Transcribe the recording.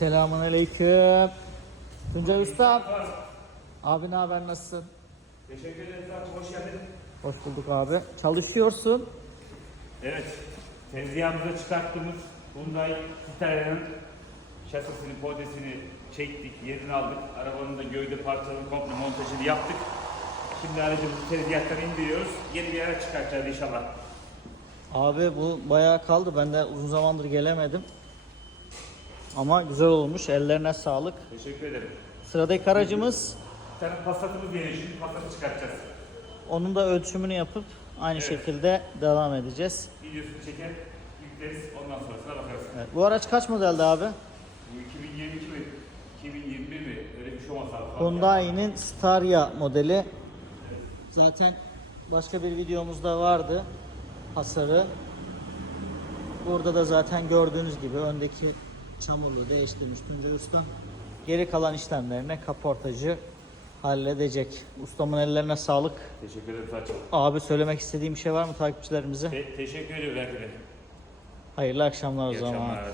Selamun aleyküm. Tuncay Usta. Abi ne haber nasılsın? Teşekkür ederiz abi, hoş geldin. Hoş bulduk abi. Çalışıyorsun. Evet, tezgahımıza çıkarttığımız Hyundai Citroen'in şasisini, podesini çektik, yerini aldık. Arabanın da gövde parçalarını komple montajını yaptık. Şimdi aracımızı tezgahtan indiriyoruz. Yeni bir araç çıkartacağız inşallah. Abi bu bayağı kaldı. Ben de uzun zamandır gelemedim. Ama güzel olmuş. Ellerine sağlık. Teşekkür ederim. Sıradaki aracımız. Bir tane Passat'ımız geliyor, şimdi Passat'ı çıkartacağız. Onun da ölçümünü yapıp aynı Evet. şekilde devam edeceğiz. Videosunu çeker, yükleriz, ondan sonrasına bakarız. Evet, bu araç kaç modeldi abi? Bu 2022 mi, 2021 mi? Öyle bir şey olmasa. Hyundai'nin Staria modeli. Zaten başka bir videomuzda vardı hasarı. Burada da zaten gördüğünüz gibi öndeki çamurluğu değiştirmiş Tuncay Usta. Geri kalan işlemlerini kaportacı halledecek. Ustamın ellerine sağlık. Teşekkür ederim Saçım. Abi söylemek istediğim bir şey var mı takipçilerimize? Te- teşekkür ediyorum. Hayırlı akşamlar o İyi zaman. akşamlar.